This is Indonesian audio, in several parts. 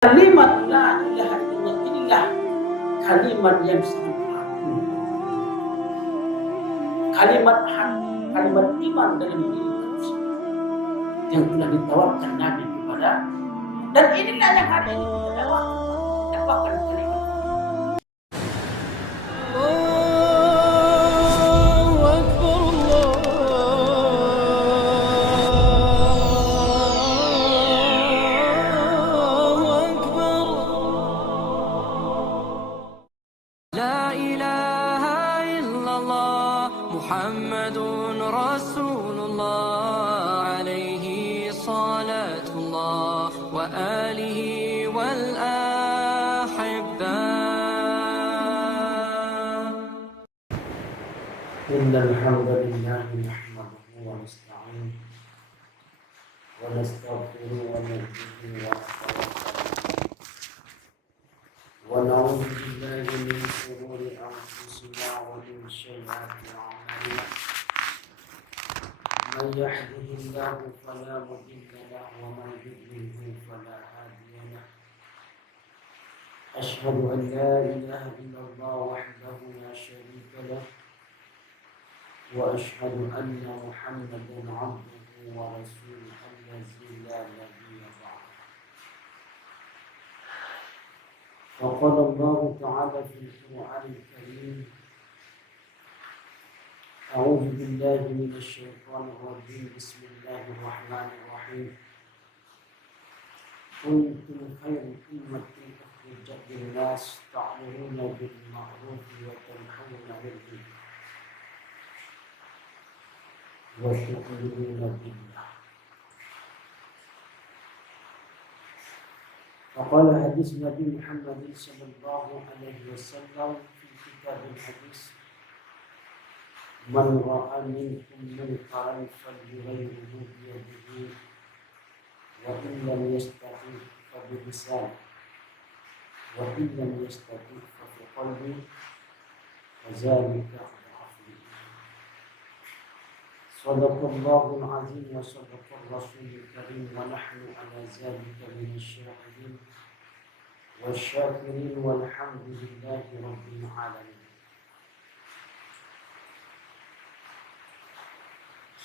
Kalimat la ilaha illallah inilah kalimat yang sangat agung, kalimat hak, kalimat iman dalam diri manusia yang telah ditawarkan Nabi kepada, dan inilah yang hari ini kita dakwakan kalimat. Muhammadun Rasulullah alaihi salatullah wa alihi wal ahibba. Innal hamdalillah nahmaduhu wa nasta'inuhu wa nastaghfiruhu wa nastaghfiruhu wa nastaghfiruh wa na'udzu billahi min shururi anfusina wa min sayyiati a'malina. من يهده الله فلا مضل له ومن يضلل فلا هادي له. أشهد أن لا إله إلا الله وحده لا شريك له وأشهد أن محمدا عبده ورسوله الذي لا نبي بعده. وقال الله تعالى في القرآن الكريم: أعوذ بالله من الشيطان الرجيم بسم الله الرحمن الرحيم كنتم خير أمة أخرجت للناس تأمرون بالمعروف وتنهون عن المنكر وتؤمنون بالله. فقال حديث النبي محمد صلى الله عليه وسلم في كتاب الحديث: من رأى منكم منكرا فليغيره بيده وإن لم يستطع فبلسانه وإن لم يستطع ففي قلبه وذلك أضعف الإيمان. صدق الله العظيم وصدق الرسول الكريم ونحن على ذلك من الشاهدين والشاكرين والحمد لله رب العالمين.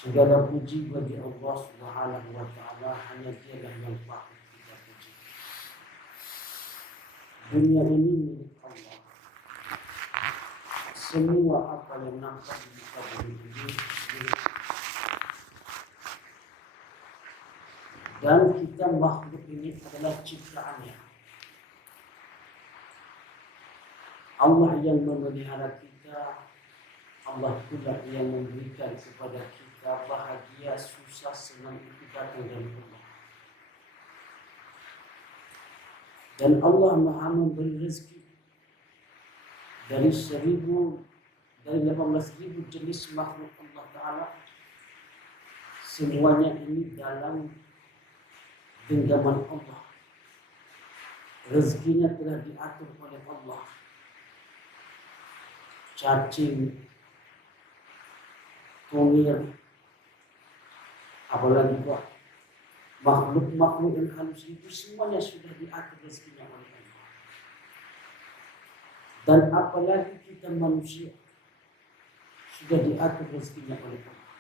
Segala puji bagi Allah Subhanahu wa Ta'ala, hanya Dialah yang patut kita puji. Dunia ini milik Allah. Semua apa yang nampak di muka bumi ini milik Allah. Dan kita makhluk ini adalah ciptaannya. Allah yang memelihara kita, Allah pula yang memberikan kepada kita bahagia, susah, senang itu datang dari Allah. Dan Allah Maha memberi rezeki dari 18.000 jenis makhluk Allah Ta'ala. Semuanya ini dalam genggaman Allah. Rezekinya telah diatur oleh Allah. Cacing, tungir, apalagi makhluk-makhluk yang halus itu semuanya sudah diatur rezekinya oleh Allah. Dan apalagi kita manusia sudah diatur rezekinya oleh Allah.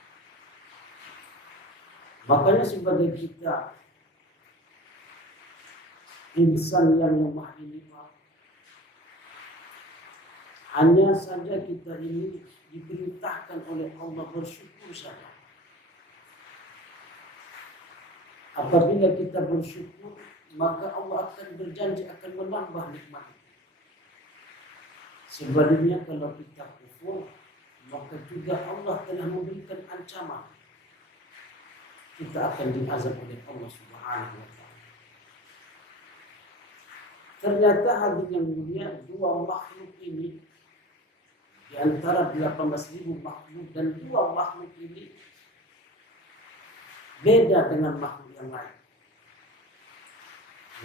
Makanya sebagai kita insan yang lemah ini, hanya saja kita ini diperintahkan oleh Allah bersyukur saja. Apabila kita bersyukur, maka Allah akan berjanji akan menambah nikmat. Sebaliknya kalau kita kufur, maka juga Allah telah memberikan ancaman. Kita akan diazab oleh Allah Subhanahu wa Ta'ala. Ternyata hadirin yang mulia, dua makhluk ini di antara 18.000 makhluk, dan dua makhluk ini beda dengan makhluk yang lain.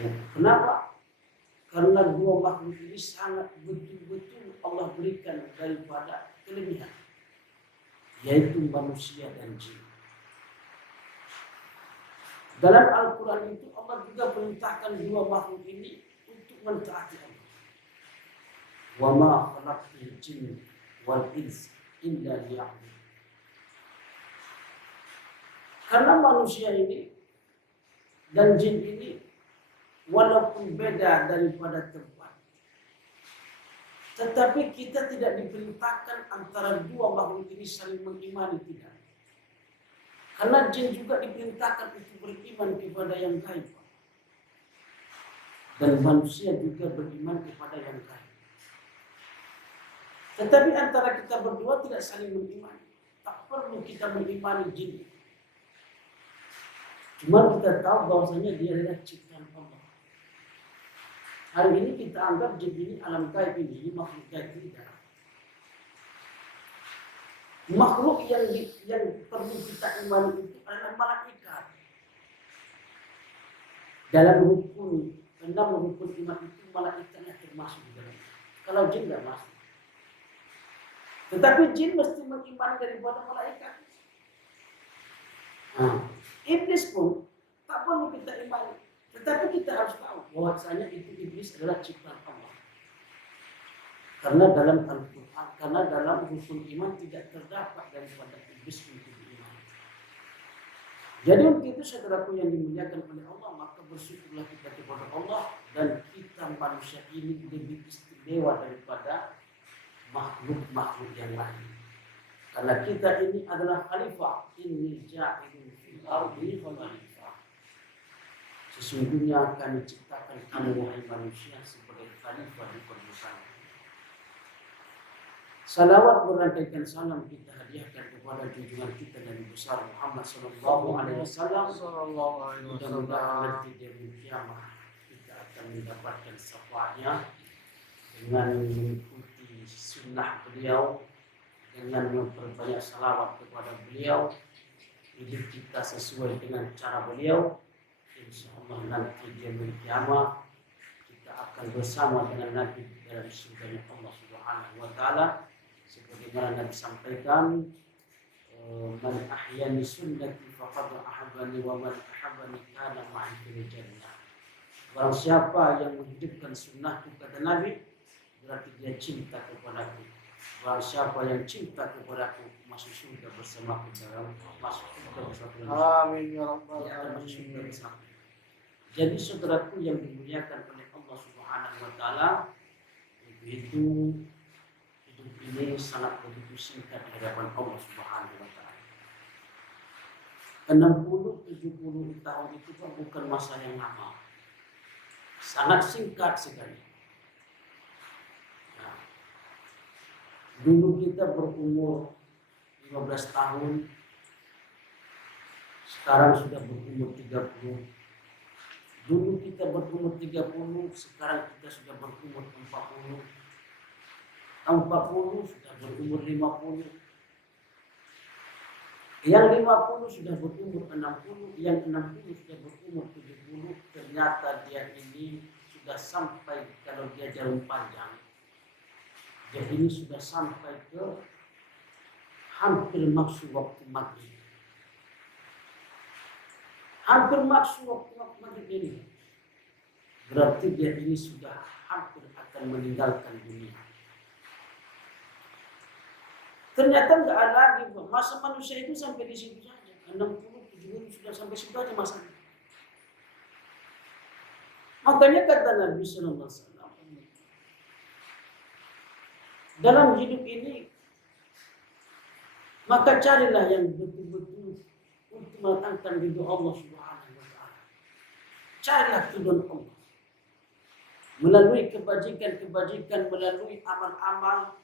Ya, kenapa? Karena dua makhluk ini sangat betul-betul Allah berikan daripada kelebihan, yaitu manusia dan jin. Dalam Al-Quran itu Allah juga perintahkan dua makhluk ini untuk mentaati Allah. Wa ma khalaqtul jinna wal insa illa liya'budun. Karena manusia ini dan jin ini walaupun beda daripada tempat, tetapi kita tidak diperintahkan antara dua makhluk ini saling mengimani, tidak. Karena jin juga diperintahkan untuk beriman kepada yang gaib. Dan manusia juga beriman kepada yang gaib. Tetapi antara kita berdua tidak saling mengimani. Tak perlu kita mengimani jin. Cuma kita tahu bahwasanya dia adalah ciptaan Allah. Hari ini kita anggap jin ini alam gaib ini makhluk gaib tidak. Makhluk yang perlu kita imani itu adalah malaikat. Dalam rukun iman itu malaikatnya termasuk di dalam. Kalau jin tidak masuk. Tetapi jin mesti mengimani daripada malaikat. Iblis pun tak perlu kita imani. Tetapi kita harus tahu bahwasanya itu iblis adalah ciptaan Allah. Karena dalam Al-Quran, karena dalam rukun iman tidak terdapat daripada iblis untuk iman. Jadi untuk itu saudaraku yang dimuliakan oleh Allah, maka bersyukurlah kita kepada Allah dan kita manusia ini lebih istimewa daripada makhluk-makhluk yang lain. Karena kita ini adalah khalifah. Inni ja'ilun fil ardi khalifah. Sesungguhnya kami ciptakan kamu wahai manusia sebagai khalifah di permukaan. Salawat berangkaikan salam kita hadiahkan kepada junjungan kita Nabi besar Muhammad sallallahu alaihi wasallam. Mudah-mudahan nanti di hari kiamat kita akan mendapatkan syafaatnya dengan mengikuti sunnah beliau, dengan memperbanyak salawat kepada beliau, hidup kita sesuai dengan cara beliau. Insyaallah nanti di hari kiamat kita akan bersama dengan Nabi dalam surga Allah Subhanahu wa taala. Sebagaimana Nabi sampaikan, man ahyani sunnati faqad ahabbani wa man ahabbani kana ma'i fil jannah. Barang siapa yang menghidupkan sunnahku, kata Nabi, berarti dia cinta kepadaku. Barang siapa yang cinta kepadaku, masuk surga bersamaku dalam masuk surga bersamaku. Amin ya rabbal alamin. Jadi saudaraku yang dimuliakan oleh Allah Subhanahu wa taala, itu ini sangat begitu singkat di hadapan Allah Subhanahu wa taala. 60-70 tahun itu bukan masa yang lama. Sangat singkat sekali. Nah, dulu kita berumur 15 tahun, sekarang sudah berumur 30. Dulu kita berumur 30, sekarang kita sudah berumur 40. 40 sudah berumur 50. Yang 50 sudah berumur 60, yang 60 sudah berumur 70. Ternyata dia ini sudah sampai, kalau dia jarum panjang, dia ini sudah sampai ke hampir maksud waktu maghrib. Hampir maksud waktu maghrib ini. Berarti dia ini sudah hampir akan meninggalkan dunia. Ternyata enggak ada lagi, masa manusia itu sampai di situ saja. 60-70 sudah sampai situ aja masanya. Makanya kata Nabi sallallahu alaihi wasallam, dalam hidup ini maka carilah yang betul-betul untuk mendatangkan ridho Allah Subhanahu wa taala. Carilah ridho Allah melalui kebajikan-kebajikan, melalui amal-amal.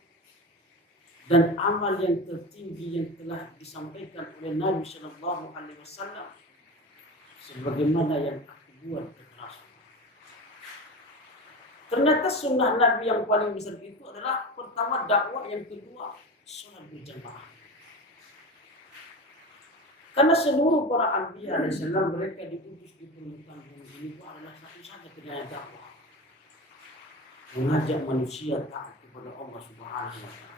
Dan amal yang tertinggi yang telah disampaikan oleh Nabi Sallallahu Alaihi Wasallam, sebagaimana yang aku buat terasa. Ternyata sunnah Nabi yang paling besar itu adalah pertama dakwah, yang kedua sholat berjamaah. Karena seluruh para anbiya alaihissalam mereka diutus di permukaan bumi ini itu adalah satu saja kerjanya dakwah, mengajak manusia taat kepada Allah Subhanahu Wa Taala.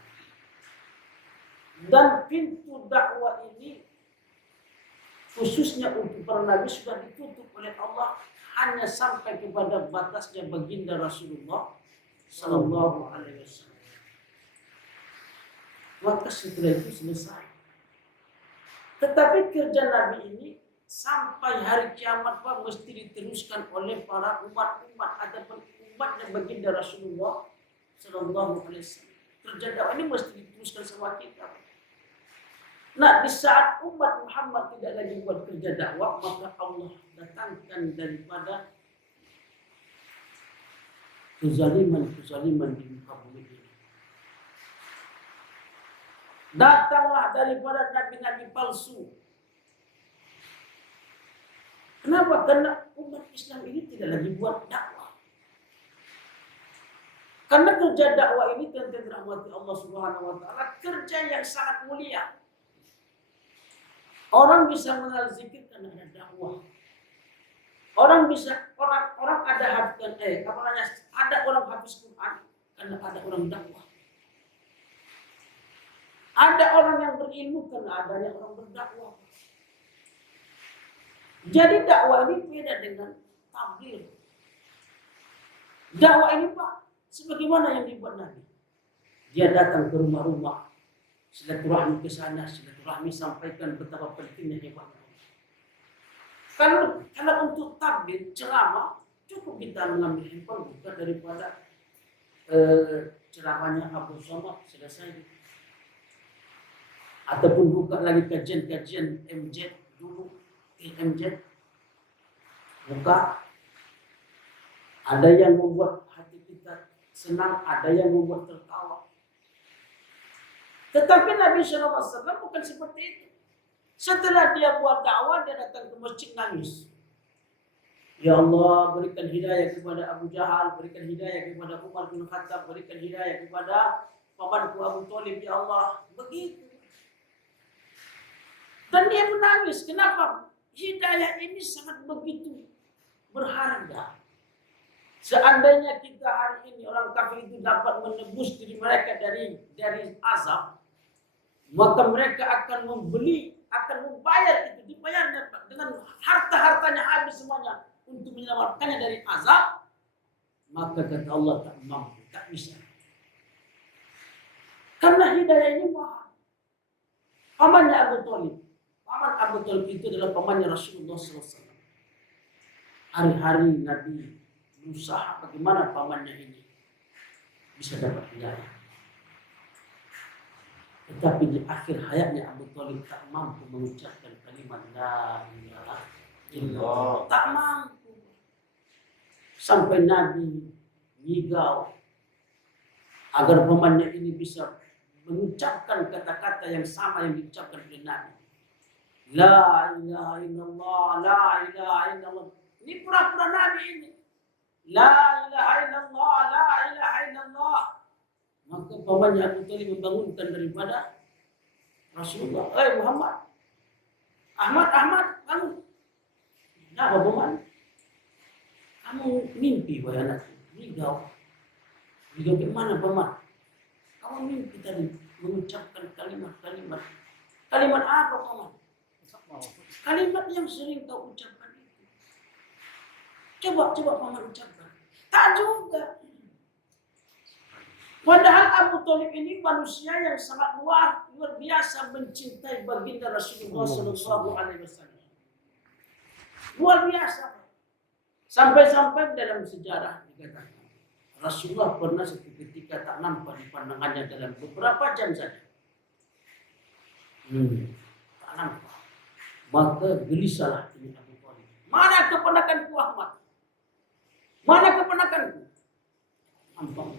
Dan pintu dakwah ini khususnya untuk para nabi sudah ditutup oleh Allah hanya sampai kepada batasnya baginda Rasulullah Sallallahu Alaihi Wasallam. Maka setelah itu selesai. Tetapi kerja Nabi ini sampai hari kiamat Pak mesti diteruskan oleh para umat-umat ataupun umatnya baginda Rasulullah Sallallahu Alaihi Wasallam. Kerja dakwah ini mesti diteruskan sama kita. Nah, di saat umat Muhammad tidak lagi buat kerja dakwah, maka Allah datangkan daripada kezaliman di muka bumi ini. Datanglah daripada nabi-nabi palsu. Kenapa? Karena umat Islam ini tidak lagi buat dakwah. Karena kerja dakwah ini tentu dirahmati Allah Subhanahu wa taala, kerja yang sangat mulia. Orang bisa mengenal zikir karena ada dakwah. Orang ada ada orang hafiz Quran karena ada orang dakwah. Ada orang yang berilmu karena adanya orang berdakwah. Jadi dakwah ini beda dengan tabligh. Dakwah ini Pak, sebagaimana yang dibuat Nabi. Dia datang ke rumah-rumah, silaturahmi ke sana, silaturahmi sampaikan betapa pentingnya hebatnya. Kalau untuk tabligh ceramah cukup kita mengambil handphone bukan daripada ceramahnya Abu Somad selesai. Ataupun buka lagi kajian-kajian MZ dulu, MZ buka. Ada yang membuat hati kita senang, ada yang membuat tertawa. Tetapi Nabi SAW bukan seperti itu. Setelah dia buat dakwah, dia datang ke masjid nangis. Ya Allah, berikan hidayah kepada Abu Jahal, berikan hidayah kepada Umar bin Khattab, berikan hidayah kepada pamanku Abu Thalib, ya Allah. Begitu. Dan dia menangis. Kenapa? Hidayah ini sangat begitu berharga. Seandainya kita hari ini orang kafir itu dapat menebus diri mereka dari azab, maka mereka akan membayar itu, dibayarnya dengan harta-hartanya habis semuanya untuk menyelamatkannya dari azab. Maka kata Allah tak mampu, tak bisa. Karena hidayah ini mahal. Pamannya Abu Thalib. Paman Abu Thalib itu adalah pamannya Rasulullah SAW. Hari-hari Nabi berusaha bagaimana pamannya ini bisa dapat hidayah. Tetapi di akhir hayatnya Abu Thalib tak mampu mengucapkan kalimat la ilaha illallah. Tak mampu. Sampai Nabi ngigau agar pamannya ini bisa mengucapkan kata-kata yang sama yang diucapkan oleh Nabi. La ilaha illallah, la ilaha illallah. Ini pura-pura Nabi ini. La ilaha illallah, la ilaha illallah. Maka pamannya Abu Thalib membangunkan daripada Rasulullah. Muhammad. Ahmad, bangun. Kenapa paman? Kamu mimpi wahai anakku. Migau ke mana paman? Kamu mimpi tadi mengucapkan kalimat-kalimat. Kalimat apa paman? Kalimat yang sering kau ucapkan itu. Coba paman ucapkan. Tak juga. Padahal Abu Thalib ini manusia yang sangat luar biasa mencintai baginda Rasulullah Sallallahu Alaihi Wasallam. Luar biasa. Sampai-sampai dalam sejarah dikatakan Rasulullah pernah suatu ketika tak nampak di pandangannya dalam beberapa jam saja. Tak nampak. Maka gelisahlah ini Abu Thalib. Mana keponakanku Ahmad? Mana keponakanku?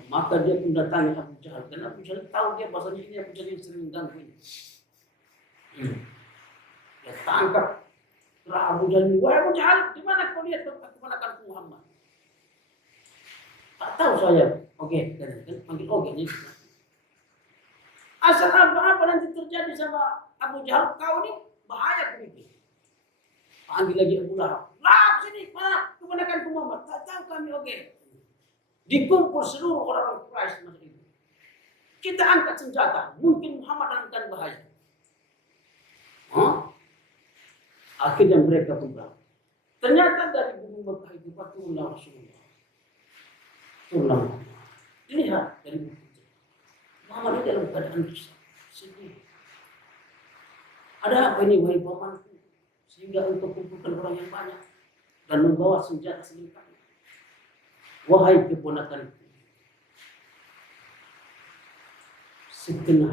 Maka dia pun datangi Abu Jahal. Karena Abu Jahal tahu dia bahasanya ini Abu Jahal yang sering mengganggu ini. Dia tangkap setelah Abu Jahal. Wahai Abu Jahal, di mana kau lihat keponakanku Muhammad? Tak tahu saya. Oke, kan panggil oke nih. Asal apa nanti terjadi sama Abu Jahal, kau ini bahaya begitu. Panggil lagi Abu Lahab. Lahab sini, mana keponakanku Muhammad? Tak tahu kami oke. Dikumpul seluruh orang-orang Quraisy masa itu. Kita angkat senjata, mungkin Muhammad akan bahaya. Akhirnya mereka pulang. Ternyata dari Gunung Mekah itu turunlah Rasulullah. Turunlah Muhammad. Dilihat dari buku. Muhammad ini dalam keadaan sedih. Ada apa ini wahai pamanku? Sehingga untuk kumpulkan orang yang banyak dan membawa senjata selengkapnya. Wahai keponakanku,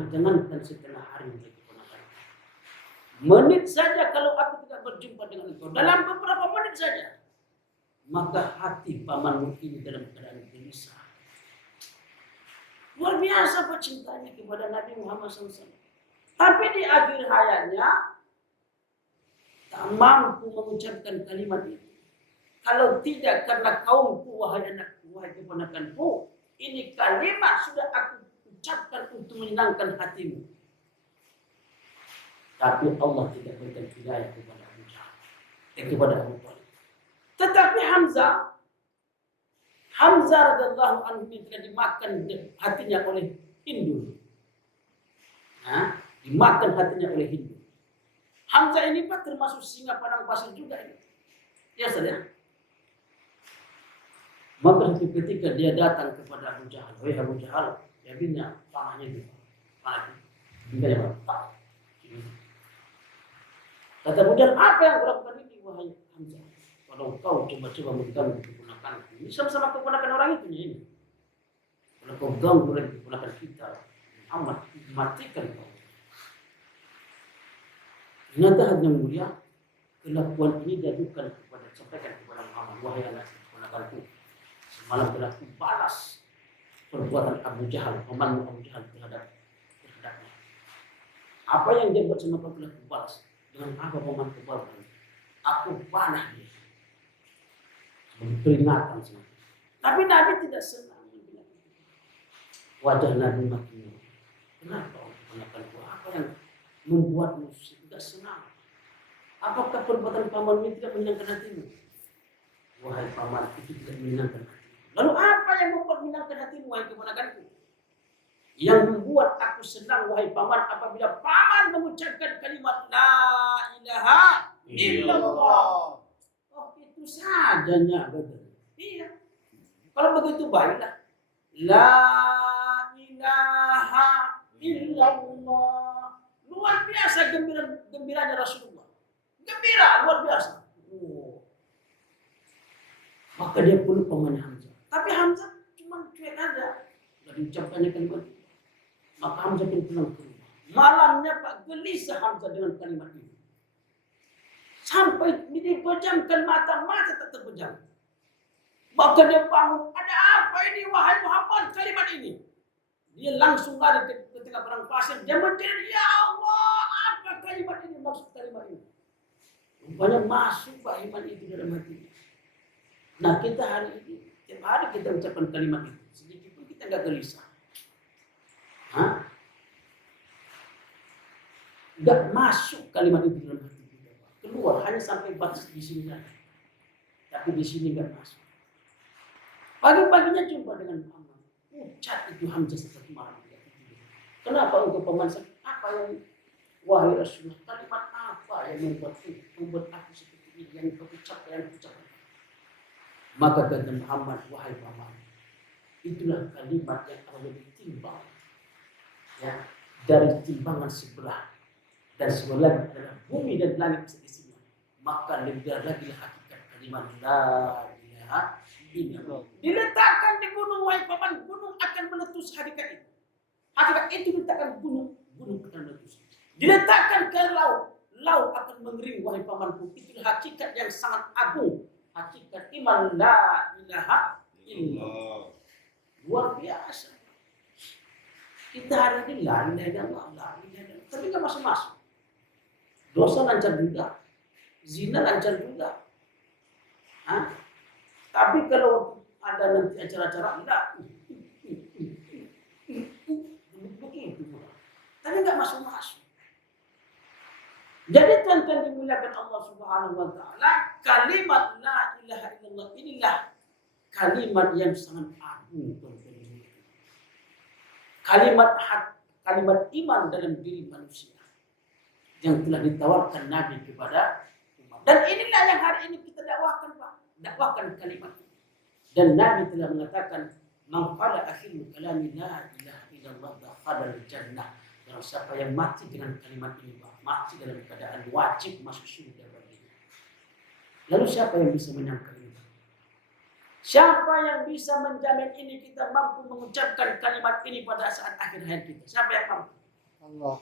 jangankan setengah hari lagi keponakanku. Menit saja kalau aku tidak berjumpa dengan engkau, dalam beberapa menit saja, maka hati pamanmu ini dalam keadaan gelisah. Luar biasa cintanya kepada Nabi Muhammad SAW. Tapi di akhir hayatnya tak mampu mengucapkan kalimat itu. Kalau tidak karena kaumku, wahai anakku, wahai keponakanku, ini kalimat sudah aku ucapkan untuk menyenangkan hatimu. Tapi Allah tidak berikan hidayah kepada Abu Jahal, kepada Abu Thalib. Tetapi Hamzah radhiyallahu anhu tidak dimakan hatinya oleh Hindu. Dimakan hatinya oleh Hindu. Hamzah ini Pak termasuk singa padang pasir juga ini. Ya saudara. Maka satu ketika dia datang kepada Abu Jahal, wahai Abu Jahal, dia bilang panahnya itu, panah itu, bingkainya Pak. Kata Abu Jahal, apa yang kau lakukan ini, wahai Hamzah? Kalau kau coba-coba mengganggu keponakanku, ini sama-sama keponakan orang itu ini. Kalau kau ganggu keponakan kita, amat matikan kau. Ternyata hanya mulia, kelakuan ini diadukan kepada, sampaikan kepada Muhammad, wahai anak keponakanku. Semalam telah aku balas perbuatan Abu Jahal, paman Abu Jahal terhadapnya. Apa yang dia buat sama kau telah aku balas. Dengan apa paman kebalan? Aku panah dia. Sebagai peringatan semua. Tapi Nabi tidak senang. Wajah Nabi makin. Kenapa keponakanku? Apa yang membuatmu tidak senang? Apakah perbuatan paman ini tidak menyenangkan hatimu? Wahai paman, itu tidak menyenangkan hatimu. Lalu apa yang membuat menyenangkan hatimu, wahai keponakanku? Yang membuat aku senang, wahai paman, apabila paman mengucapkan kalimat La ilaha illallah. Oh, itu sajanya, betul. Iya. Kalau begitu baiklah. La ilaha illallah. Luar biasa gembiranya Rasulullah. Gembira, luar biasa. Oh. Maka dia peluk pamannya Hamzah. Tapi Hamzah cuma cuek aja. Dari ucapannya kalimat itu. Maka Hamzah pun pulang ke rumah. Malamnya Pak gelisah Hamzah dengan kalimat ini. Sampai dipejamkan mata tak terpejam. Maka dia bangun. Ada apa ini wahai Muhammad kalimat ini? Dia langsung lari ketika padang pasir. Dia menjerit, ya Allah, apa kalimat ini? Maksud kalimat ini. Rupanya masuk Pak iman itu dalam hati. Nah kita hari ini, tiap hari kita ucapkan kalimat itu. Sedikit pun kita nggak gelisah. Nggak masuk kalimat itu dalam hati kita. Keluar hanya sampai batas di sini saja. Tapi di sini nggak masuk. Pagi-paginya jumpa dengan Muhammad. Ucat itu Hamzah seperti malam. Kenapa untuk paman sakit? Apa yang wahai Rasulullah? Kalimat apa yang membuat aku seperti ini? Yang kau ucapkan, yang ucapkan. Maka kata Muhammad, wahai paman, itulah kalimat yang Allah ditimbang, ya, dari timbangan sebelah dan sebelah adalah bumi dan langit seisinya. Maka lebih lagi hakikat kalimat la ilaha illallah. Diletakkan di gunung, wahai paman, gunung akan meletus hakikat itu. Hakikat itu diletakkan gunung akan meletus. Diletakkan ke laut akan mengering, wahai pamanku. Itu hakikat yang sangat agung. Hakikat iman la ilaha illallah. Luar biasa. Kita hari ini la ilaha illallah. Tapi nggak masuk. Dosa lancar juga. Zina lancar juga. Tapi kalau ada nanti acara-acara enggak. Begitu. Tapi nggak masuk. Jadi tuan-tuan dimuliakan Allah Subhanahu wa taala, kalimat la ilaha illallah inilah kalimat yang sangat agung, tuan-tuan. Kalimat iman dalam diri manusia yang telah ditawarkan Nabi kepada Dan inilah yang hari ini kita dakwakan, Pak. Dakwakan kalimat ini. Dan Nabi telah mengatakan, "Man qala akhiru kalami la ilaha illallah dakhala al-jannah." Yang siapa yang mati dengan kalimat ini, Pak, mati dalam keadaan wajib masuk surga baginya. Lalu siapa yang bisa menyangka ini? Siapa yang bisa menjamin ini kita mampu mengucapkan kalimat ini pada saat akhir hayat kita? Siapa yang mampu? Allah.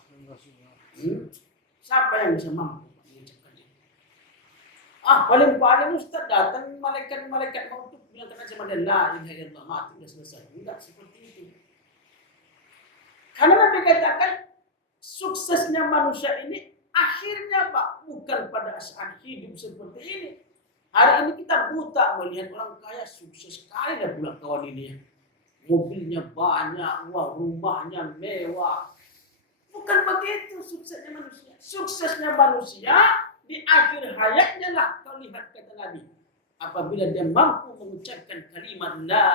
Siapa yang bisa mampu mengucapkan ini? Paling Ustaz datang malaikat maut bilang kata sama dia, la ilaha illallah, mati sudah selesai. Enggak seperti itu. Karena Nabi katakan suksesnya manusia ini akhirnya, Pak, bukan pada saat hidup seperti ini. Hari ini kita buta melihat orang kaya sukses sekali dah pula kawan ini. Mobilnya banyak, wah, rumahnya mewah. Bukan begitu suksesnya manusia. Suksesnya manusia di akhir hayatnya lah kau lihat kata Nabi. Apabila dia mampu mengucapkan kalimat la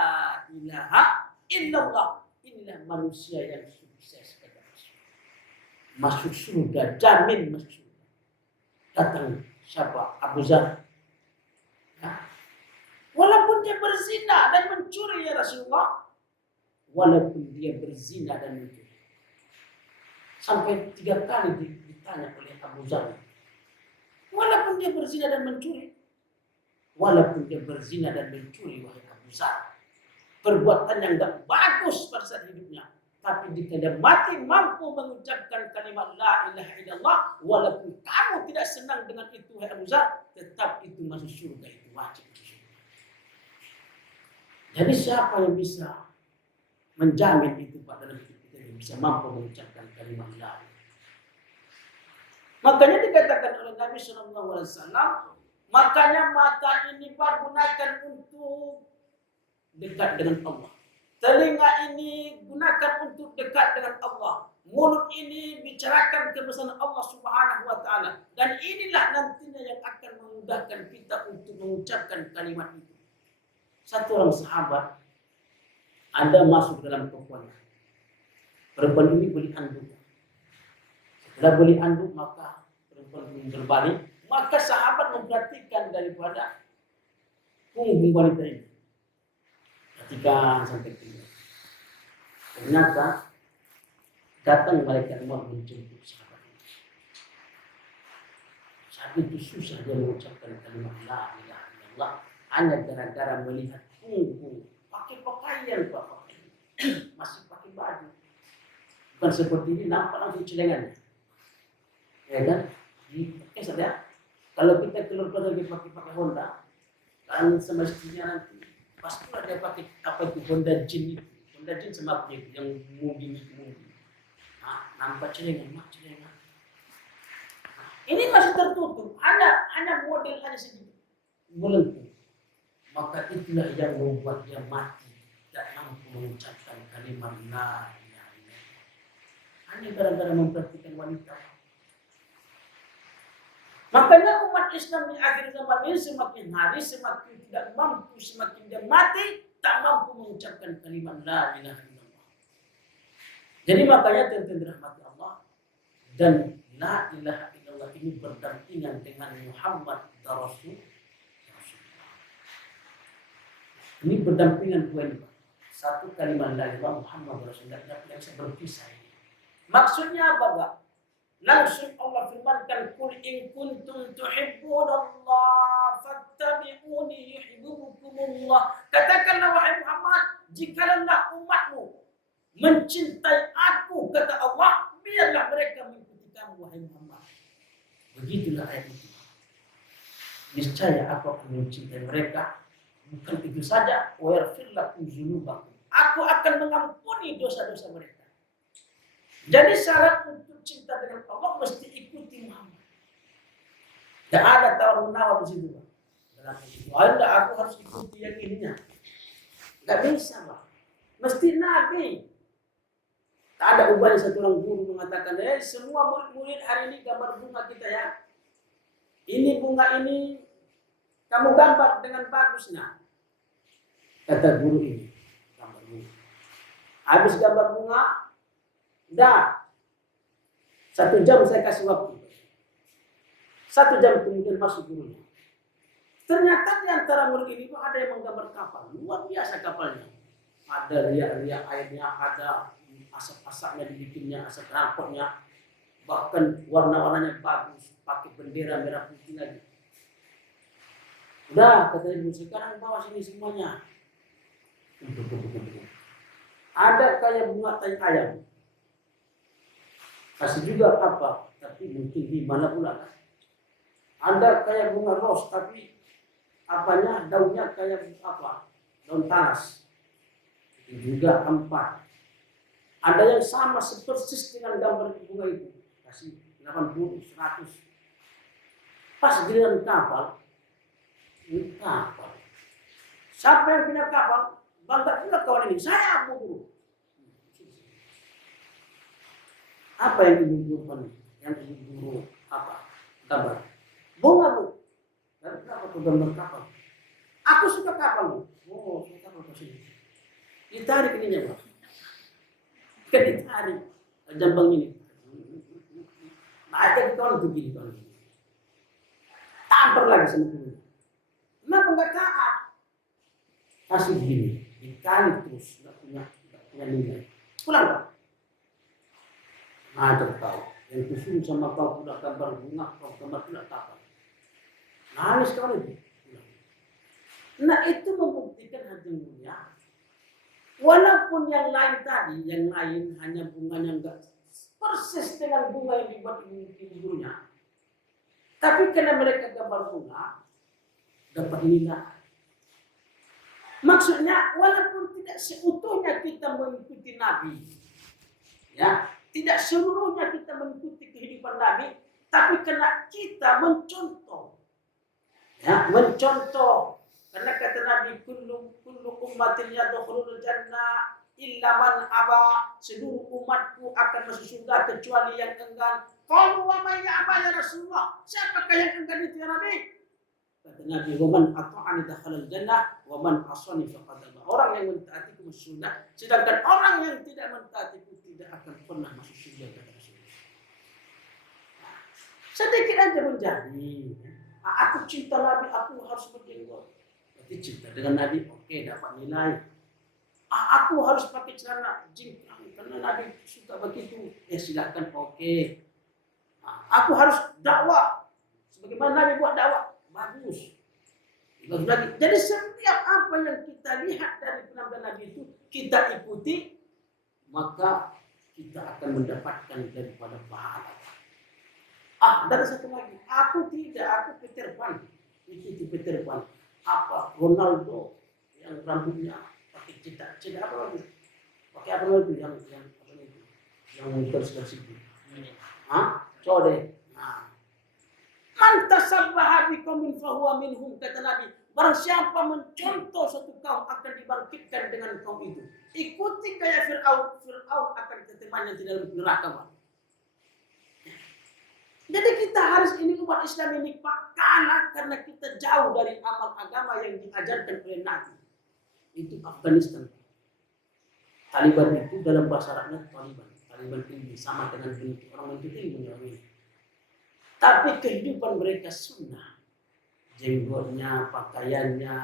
ilaha illallah. Inilah manusia yang sukses kata Rasul. Masuk surga, jamin masuk surga. Datang siapa? Abu Dzar. Walaupun dia berzina dan mencuri ya Rasulullah. Walaupun dia berzina dan mencuri. Sampai 3 kali ditanya oleh Abu Dzar. Walaupun dia berzina dan mencuri. Walaupun dia berzina dan mencuri, wahai Abu Dzar. Perbuatan yang tidak bagus pada saat hidupnya. Tapi jika dia mati mampu mengucapkan kalimat la ilaha illallah. Walaupun kamu tidak senang dengan itu, wahai Abu Dzar. Tetap itu masuk surga, itu wajib. Jadi siapa yang bisa menjamin itu Pak dalam hidup kita yang bisa mampu mengucapkan kalimat la. Makanya dikatakan oleh Nabi SAW, makanya mata ini Pak gunakan untuk dekat dengan Allah. Telinga ini gunakan untuk dekat dengan Allah. Mulut ini bicarakan kebesaran Allah Subhanahu wa taala. Dan inilah nantinya yang akan memudahkan kita untuk mengucapkan kalimat itu. Satu orang sahabat ada masuk dalam tokonya. Perempuan ini beli anduk. Setelah beli anduk maka perempuan ini berbalik. Maka sahabat memperhatikan daripada punggung wanita ini. Perhatikan sampai tinggal. Ternyata datang malaikat maut menjemput sahabat ini. Saat itu susah dia mengucapkan kalimat la ilaha illallah. Hanya gara-gara melihat punggung, pakai pakaian Pak, masih pakai baju, bukan seperti ini nampak langsung celengannya, ya kan? Saja, kalau kita keluar lagi pakai Honda, kan semestinya nanti pastilah dia pakai apa itu Honda Jin sama apa itu yang mobil. Nampak celengan. Ini masih tertutup, hanya model hanya sedikit, melengkung. Maka itulah yang membuat dia mati tidak mampu mengucapkan kalimat la ilaha illallah. Hanya gara-gara memperhatikan wanita. Makanya umat Islam di akhir zaman ini semakin hari semakin tidak mampu, semakin dia mati tak mampu mengucapkan kalimat la ilaha illallah. Jadi makanya teman-teman dirahmati Allah dan la ilaha illallah ini berdampingan dengan Muhammad Rasul. Ini berdampingan dua ini. Satu kalimat la ilaha Muhammad Rasulullah yang bisa berpisah ini. Maksudnya apa, Pak? Langsung Allah firmankan, "Qul in kuntum tuhibbunallah fattabi'uni yuhibbukumullah." Katakanlah wahai Muhammad, jikalau umatmu mencintai aku, kata Allah, biarlah mereka mengikuti kamu wahai Muhammad. Begitulah ayat itu. Niscaya aku akan mencintai mereka. Bukan itu saja, wa yaghfir lakum dzunubakum. Aku akan mengampuni dosa-dosa mereka. Jadi syarat untuk cinta dengan Allah mesti ikuti Muhammad. Tidak ada tawar-menawar di situ. Enggak, aku harus ikuti yang ininya. Enggak bisa, Pak. Mesti Nabi. Tak ada ubahnya satu orang guru mengatakan, semua murid-murid hari ini gambar bunga kita ya. Ini bunga ini kamu gambar dengan bagusnya. Kata guru ini, gambar bunga. Habis gambar bunga, dah 1 jam saya kasih waktu. 1 jam kemudian masuk gurunya. Ternyata di antara murid ini ada yang menggambar kapal. Luar biasa kapalnya. Ada riak-riak airnya, ada asap-asapnya dibikinnya, asap rampotnya. Bahkan warna-warnanya bagus. Pakai bendera merah putih lagi. Udah, kata ibu, sekarang bawa sini semuanya. Ada kayak bunga tai ayam. Kasih juga apa, tapi mungkin di mana pula. Ada kayak bunga ros, tapi apanya daunnya kayak apa? Daun talas. Itu juga 4. Ada yang sama persis dengan gambar bunga itu. Kasih 80, 100. Pas giliran kapal. Siapa yang punya kapal? Bangga pula kawan ini. Saya guru. Apa yang ibu guru panik? Yang ibu guru apa? Gambar. Bunga bu. Dan kenapa tuh gambar kapal? Aku suka kapal bu. Oh, saya kapal ke sini. Ditarik ininya pak. Kan ditarik jambang ini. Nah itu kawan begini kawan. Tampar lagi sama guru. Kenapa enggak taat? Kasih begini, dikali terus, enggak punya nilai. Pulang pak. Nah tahu. Yang kusuruh sama kau pula gambar bunga, kau gambar pula kapal. Nangis kau itu. Nah itu membuktikan hati mulia. Walaupun yang lain tadi, yang lain hanya bunganya enggak persis dengan bunga yang dibuat ibunya. Tapi karena mereka gambar bunga, dapat nilai. Maksudnya walaupun tidak seutuhnya kita mengikuti Nabi, ya, tidak seluruhnya kita mengikuti kehidupan Nabi, tapi karena kita mencontoh, ya, mencontoh. Karena kata Nabi, kullu ummatin yadkhulul jannah illa man aba, seluruh umatku akan masuk surga kecuali yang enggan. Qalu wa may ya'ba ya Rasulullah? Siapakah yang enggan itu ya Nabi? Kata Nabi, "Waman ata'ani dakhalal jannah, waman asani faqad aba." Orang yang mentaatiku masuk surga, sedangkan orang yang tidak mentaatiku tidak akan pernah masuk surga, kata Rasulullah. Sedikit aja menjadi. Aku cinta Nabi, aku harus berjenggot. Berarti cinta dengan Nabi, oke, dapat nilai. Aku harus pakai celana jingkrang karena Nabi suka begitu. Silakan, oke. Aku harus dakwah sebagaimana Nabi buat dakwah. Bagus. Jadi setiap apa yang kita lihat dari penampilan Nabi itu kita ikuti, maka kita akan mendapatkan daripada pahala. Dari satu lagi, aku Peter Pan, ikuti Peter Pan. Apa Ronaldo yang rambutnya pakai cetak apa lagi? Pakai apa lagi yang apa itu? Yang garis itu. Code. Man tasabbaha biqaumin fahuwa minhum, kata Nabi. Barang siapa mencontoh satu kaum akan dibangkitkan dengan kaum itu. Ikuti gaya Fir'aun akan ketemannya di dalam neraka. Jadi kita harus ini umat Islam ini karena kita jauh dari amal agama yang diajarkan oleh Nabi. Itu Afghanistan. Taliban itu dalam bahasa Arabnya Taliban ini sama dengan orang itu ini. Tapi kehidupan mereka sunnah. Jenggotnya, pakaiannya,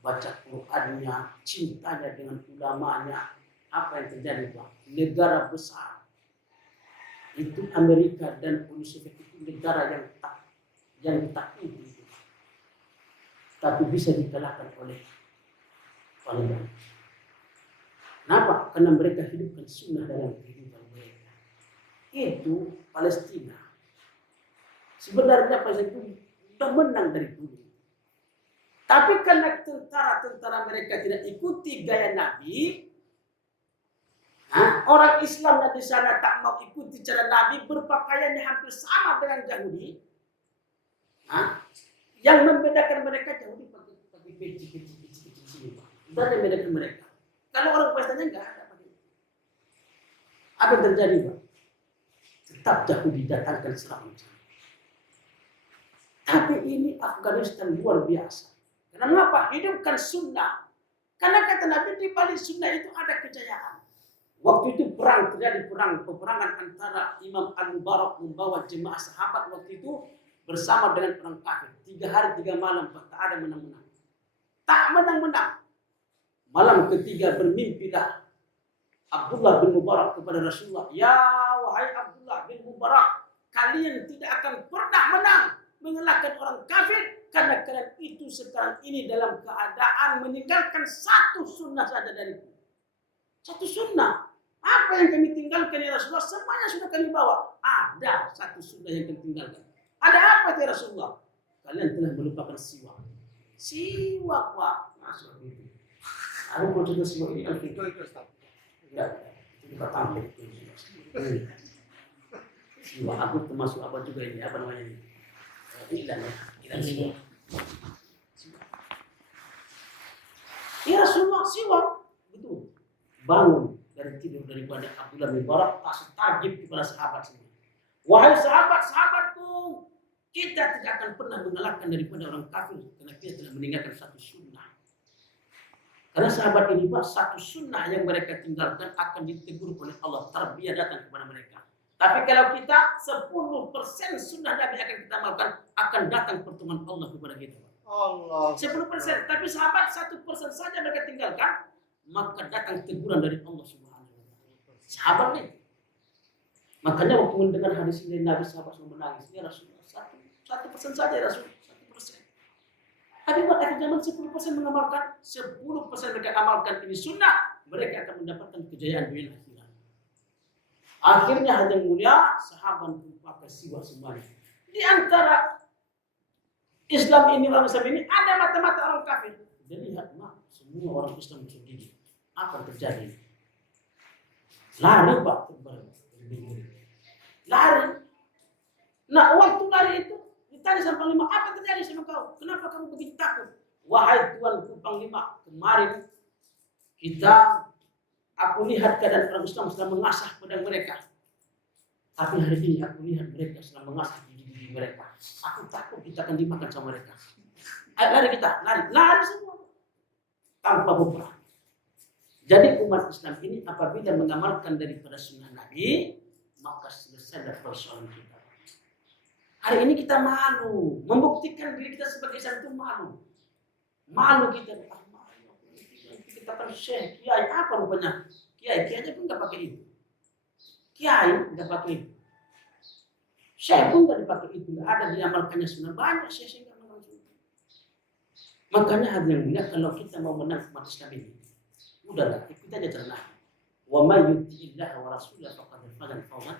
baca Qur'annya, cintanya dengan ulamanya. Apa yang terjadi Pak? Negara besar. Itu Amerika dan Uni Soviet itu negara yang takut. Tapi bisa dikalahkan oleh Taliban. Kenapa? Karena mereka hidupkan sunnah dalam kehidupan mereka. Itu Palestina. Sebenarnya Palestina itu sudah menang dari dulu. Tapi karena tentara mereka tidak ikuti gaya Nabi, orang Islam yang di sana tak mau ikuti cara Nabi, berpakaiannya hampir sama dengan Yahudi. Yang membedakan mereka Yahudi pakai peci sini, Pak. Itu yang membedakan mereka. Kalau orang Palestina enggak ada pakai. Apa yang terjadi, Pak? Tetap Yahudi datangkan serangan. Tapi ini Afghanistan luar biasa. Kenapa? Hidupkan sunnah. Karena kata Nabi di balik sunnah itu ada kejayaan. Waktu itu terjadi peperangan antara Imam Al-Mubarak membawa jemaah sahabat waktu itu bersama dengan orang kafir 3 hari 3 malam, tak ada menang-menang. Tak menang-menang. Malam ketiga bermimpilah Abdullah bin Mubarak kepada Rasulullah, "Ya wahai Abdullah bin Mubarak, kalian tidak akan pernah menang mengalahkan orang kafir karena kalian itu sekarang ini dalam keadaan meninggalkan satu sunnah saja dariku." Satu sunnah. Apa yang kami tinggalkan ya Rasulullah? Semuanya sudah kami bawa. Ada satu sunnah yang kami tinggalkan. Ada apa ya Rasulullah? Kalian telah melupakan siwak. Siwak, Pak. Masuk itu. Aku mau cerita siwak ini kan itu Ustaz. Ya, itu kita tampil. Siwak aku termasuk apa juga ini? Apa namanya ini? Iklan ya. Iklan siwak. Ya Rasulullah, siwak. Betul. Bangun dari tidur daripada Abdullah bin Mubarak, tak target kepada sahabat semua. Wahai sahabat-sahabatku, kita tidak akan pernah mengalahkan daripada orang kafir karena kita telah meninggalkan satu sunnah. Karena sahabat ini Pak, satu sunnah yang mereka tinggalkan akan ditegur oleh Allah, tarbiyah datang kepada mereka. Tapi kalau kita 10% sunnah Nabi akan kita amalkan, akan datang pertemuan Allah kepada kita. Allah. 10%, tapi sahabat 1% saja mereka tinggalkan, maka datang teguran dari Allah Subhanahu wa taala. Sahabat nih. Makanya waktu mendengar hadis ini Nabi sahabat semua menangis. Ya Rasulullah, 1% saja Rasul, 1%. Tapi pada akhir zaman 10% mengamalkan, 10% mereka amalkan ini sunnah, mereka akan mendapatkan kejayaan dunia akhirat. Akhirnya hadirin mulia, sahabat pakai siwak semuanya. Di antara Islam ini, orang Islam ini ada mata-mata orang kafir. Jadi lihat, semua orang Islam masuk gigi. Apa yang terjadi? Lari Pak, lari. Nah waktu lari itu ditanya sama Panglima, apa yang terjadi sama kau? Kenapa kamu begitu takut? Wahai Tuanku Panglima, kemarin aku lihat keadaan orang Islam sedang mengasah pedang mereka. Tapi hari ini aku lihat mereka sedang mengasah gigi-gigi mereka. Aku takut kita akan dimakan sama mereka. Ayo lari kita, lari semua tanpa beberapa. Jadi umat Islam ini apabila mengamalkan daripada sunnah Nabi, maka selesai persoalan kita. Hari ini kita malu, membuktikan diri kita sebagai Islam itu malu. Malu kita, kita kan syekh, kiai apa rupanya? Kiai aja pun nggak pakai itu. Kiai nggak pakai itu. Syekh pun nggak dipakai itu, nggak ada diamalkannya sunnah, banyak syekh nggak mengamalkan itu. Makanya hadirin mulia, kalau kita mau menang umat Islam ini, udahlah, ikut aja cerna. Wa may yuti'illah wa rasulahu faqad faza fawzan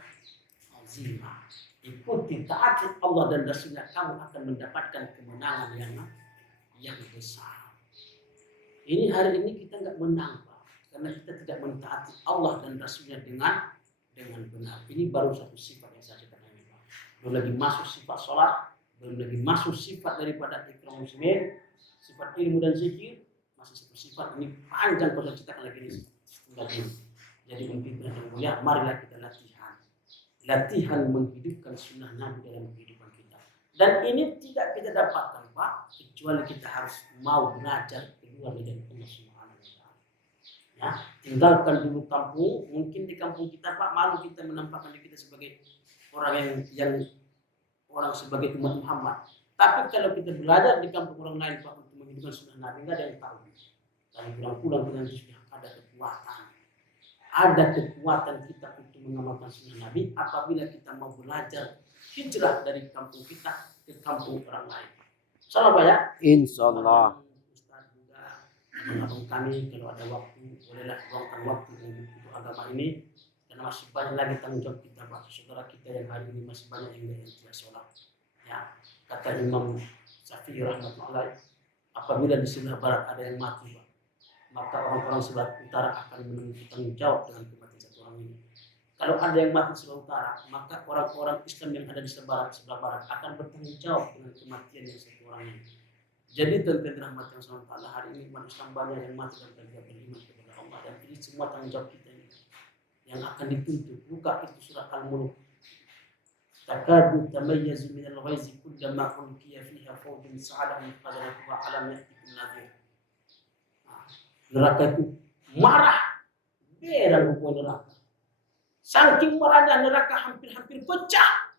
azima. Ikuti taati Allah dan Rasulnya, kamu akan mendapatkan kemenangan yang besar. Ini hari ini kita nggak menang Pak, karena kita tidak mentaati Allah dan Rasulnya dengan benar. Ini baru satu sifat yang saya ceritakan ini Pak. Belum lagi masuk sifat sholat, belum lagi masuk sifat daripada ikram muslimin, sifat ilmu dan zikir. Masih satu sifat ini panjang kalau ceritakan lagi ini. Jadi mungkin ya, marilah kita latihan menghidupkan sunnah Nabi dalam kehidupan kita. Dan ini tidak kita dapatkan Pak, kecuali kita harus mau belajar keluar dari Allah Subhanahu wa taala. Ya, tinggalkan dulu kampung. Mungkin di kampung kita Pak malu kita menampakkan diri kita sebagai orang yang orang sebagai umat Muhammad. Tapi kalau kita belajar di kampung orang lain Pak untuk menghidupkan sunnah Nabi, enggak ada yang tahu. Dan pulang-pulang kita sudah ada kekuatan. Ada kekuatan kita untuk mengamalkan sunnah Nabi apabila kita mau belajar hijrah dari kampung kita ke kampung orang lain. Insyaallah Pak ya. Insyaallah. Ustaz juga mengabung kami kalau ada waktu bolehlah luangkan waktu untuk agama ini, karena masih banyak lagi tanggung jawab kita Pak. Saudara kita yang hari ini masih banyak yang tidak sholat. Ya, kata Imam Syafi'i rahimahullah, apabila di sebelah barat ada yang mati Pak, maka orang-orang sebelah utara akan bertanggung jawab dengan kematian satu orang ini. Kalau ada yang mati sebelah utara, maka orang-orang Islam yang ada di sebelah barat akan bertanggung jawab dengan kematian yang satu orang ini. Jadi tentang rahmat yang SWT hari ini umat Islam banyak yang mati dan tidak beriman kepada Allah, dan ini semua tanggung jawab kita ini yang akan dituntut. Buka itu surat Al-Mulk. Takadu tamayyazu minal ghaizi kullama ulqiya fiha fawjun sa'alahum qadarahu wa alam ya'tikum nadhir. Neraka itu marah, beda rupanya neraka. Saking marahnya neraka hampir-hampir pecah.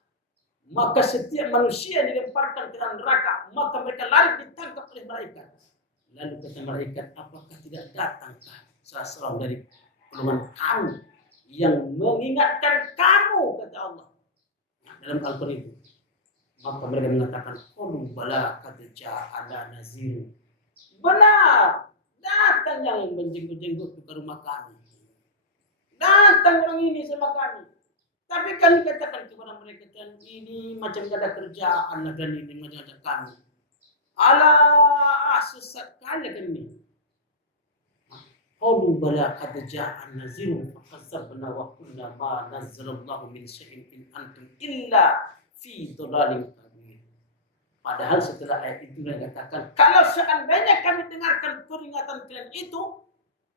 maka setiap manusia dilemparkan ke dalam neraka, maka mereka lari ditangkap oleh malaikat. Lalu kata malaikat, apakah tidak datangkah salah seorang dari golongan kamu yang mengingatkan kamu, kata Allah dalam Al-Quran itu. Maka mereka mengatakan, qalu bala qad ja'ana nazir. Benar, datang yang menjenggot-jenggot ke rumah kami. Datang orang ini sama kami. Tapi kami katakan kepada mereka, kan ini macam ada kerjaan lah, dan ini macam ada kami. Alah, sesat kali kan ini. Qalu bala qad ja'ana nazir fakadzabna wa qulna ma nazzalallahu min syai'in in antum illa fi dhalalin kabir. Padahal setelah ayat itu mereka katakan, kalau seandainya kami dengarkan peringatan kalian itu,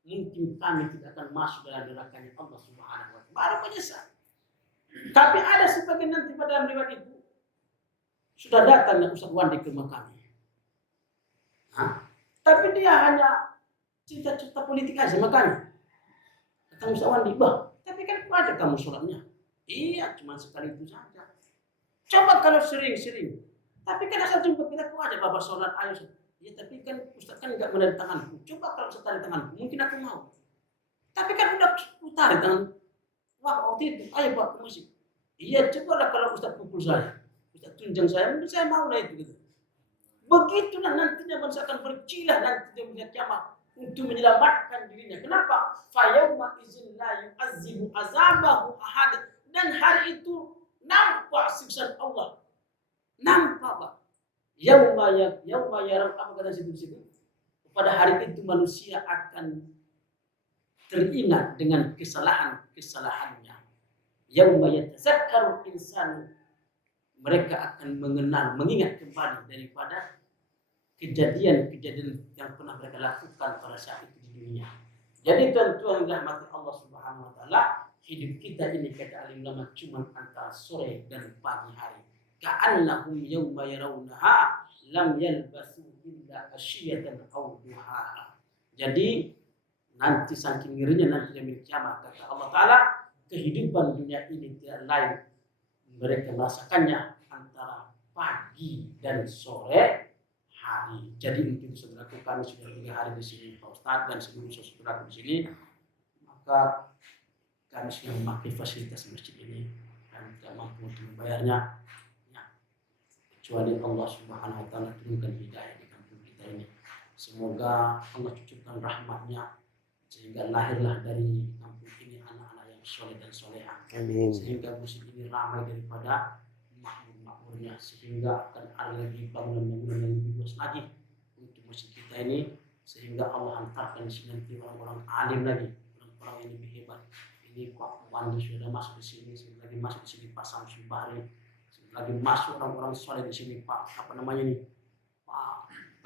mungkin kami tidak akan masuk dalam nerakanya Allah Subhanahu wa taala. Baru menyesal. Tapi ada sebagian nanti pada riwayat itu sudah datang Ustaz Wandi ke rumah kami. Tapi dia hanya cerita-cerita politik aja sama kami. Kata Ustaz Wandi, bah, tapi kan ada kamu sholatnya. Iya, cuma sekali itu saja. Coba kalau sering-sering. Tapi kan asal jumpa kita, kok ada bapak sholat, ayo. Ya tapi kan Ustaz kan enggak menarik tanganku. Coba kalau Ustaz tarik tanganku, mungkin aku mau. Tapi kan udah tarik tangan. Wah, waktu itu, ayo Pak ke masjid. Iya, cobalah kalau Ustaz pukul saya. Ustaz tunjang saya, mungkin saya mau lah itu. Gitu. Begitulah nantinya manusia akan bercilah nanti dia melihat kiamat untuk menyelamatkan dirinya. Kenapa? Fayauma izin la yu'azzibu azabahu ahad. Dan hari itu nampak siksaan Allah. Nampak, Pak. Yauma yarau, apa kata situ? Pada hari itu manusia akan teringat dengan kesalahannya. Yauma yatazakkaru insanu, mereka akan mengingat kembali daripada kejadian-kejadian yang pernah mereka lakukan pada saat itu di dunia. Jadi tuan-tuan yang dirahmati Allah Subhanahu wa taala, hidup kita ini kata alim ulama cuma antara sore dan pagi hari. Ka'annahum yawma yarawnaha lam yalbasu illa asyiyatan aw duhaha. Jadi nanti saking ngerinya nanti di kiamat kata Allah taala, kehidupan dunia ini tidak lain mereka merasakannya antara pagi dan sore hari. Jadi untuk saudaraku, kami sudah 3 hari di sini Pak Ustadz dan seluruh saudaraku di sini, maka kami sudah memakai fasilitas masjid ini dan tidak mampu untuk membayarnya. Kecuali Allah Subhanahu wa taala turunkan hidayah di kampung kita ini. Semoga Allah cucurkan rahmatnya sehingga lahirlah dari kampung ini anak-anak yang soleh dan soleha. Amin. Sehingga masjid ini ramai daripada makmur-makmurnya, sehingga akan ada lagi bangunan-bangunan yang lebih luas lagi untuk masjid kita ini, sehingga Allah hantarkan di sini nanti orang-orang alim lagi, orang-orang yang lebih hebat. Ini Pak Wandi sudah masuk di sini, sudah lagi masuk di sini Pak Samsul Bahri, lagi masuk orang-orang soleh di sini Pak apa namanya nih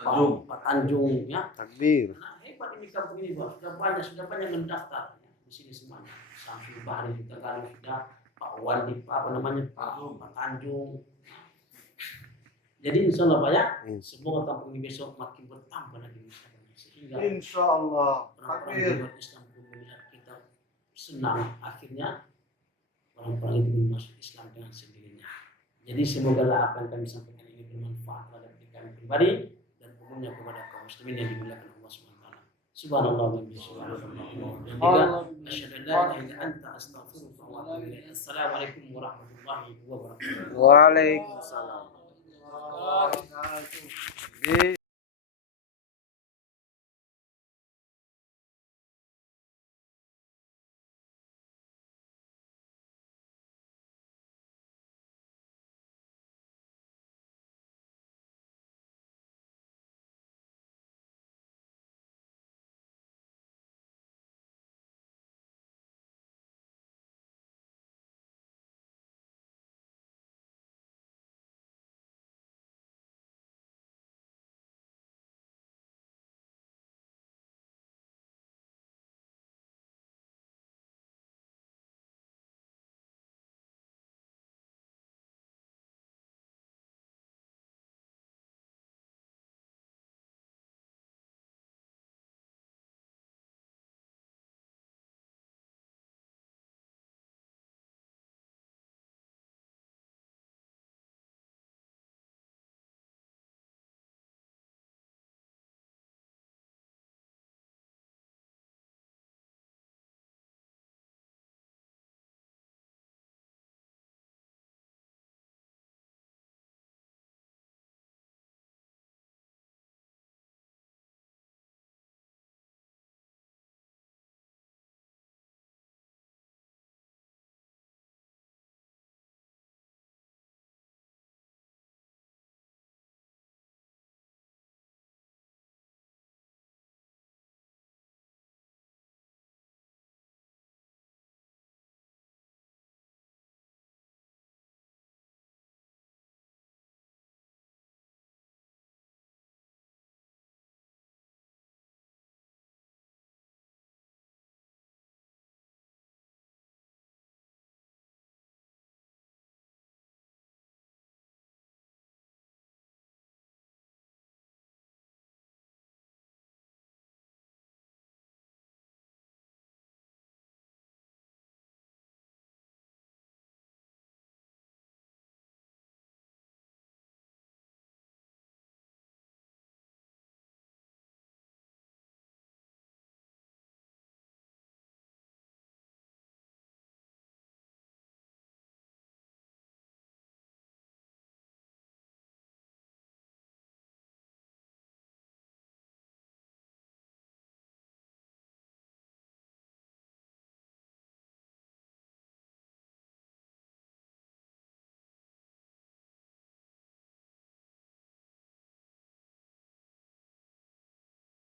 Pak Tanjung ya. Takbir. Nah, hebat ini kampung ini Pak, sudah banyak mendaftar ya, di sini semuanya. Sampai Bahari kita kali sudah Pak Wandi apa namanya Pak Tanjung. Jadi insya Allah Pak ya, semoga kampung ini besok makin bertambah lagi sehingga insya Allah orang-orang Islam pun melihat kita senang, akhirnya orang-orang itu masuk Islam dengan sendirinya. Jadi semoga apa yang kami sampaikan ini bermanfaat terhadap diri kami pribadi dan umumnya kepada kaum muslimin yang dimuliakan Allah Subhanahu wa taala. Subhanallah wa bihamdihi. Asyhadu an la ilaha illa anta astaghfiruka wa atubu ilaik. Assalamualaikum warahmatullahi wabarakatuh. Waalaikumsalam.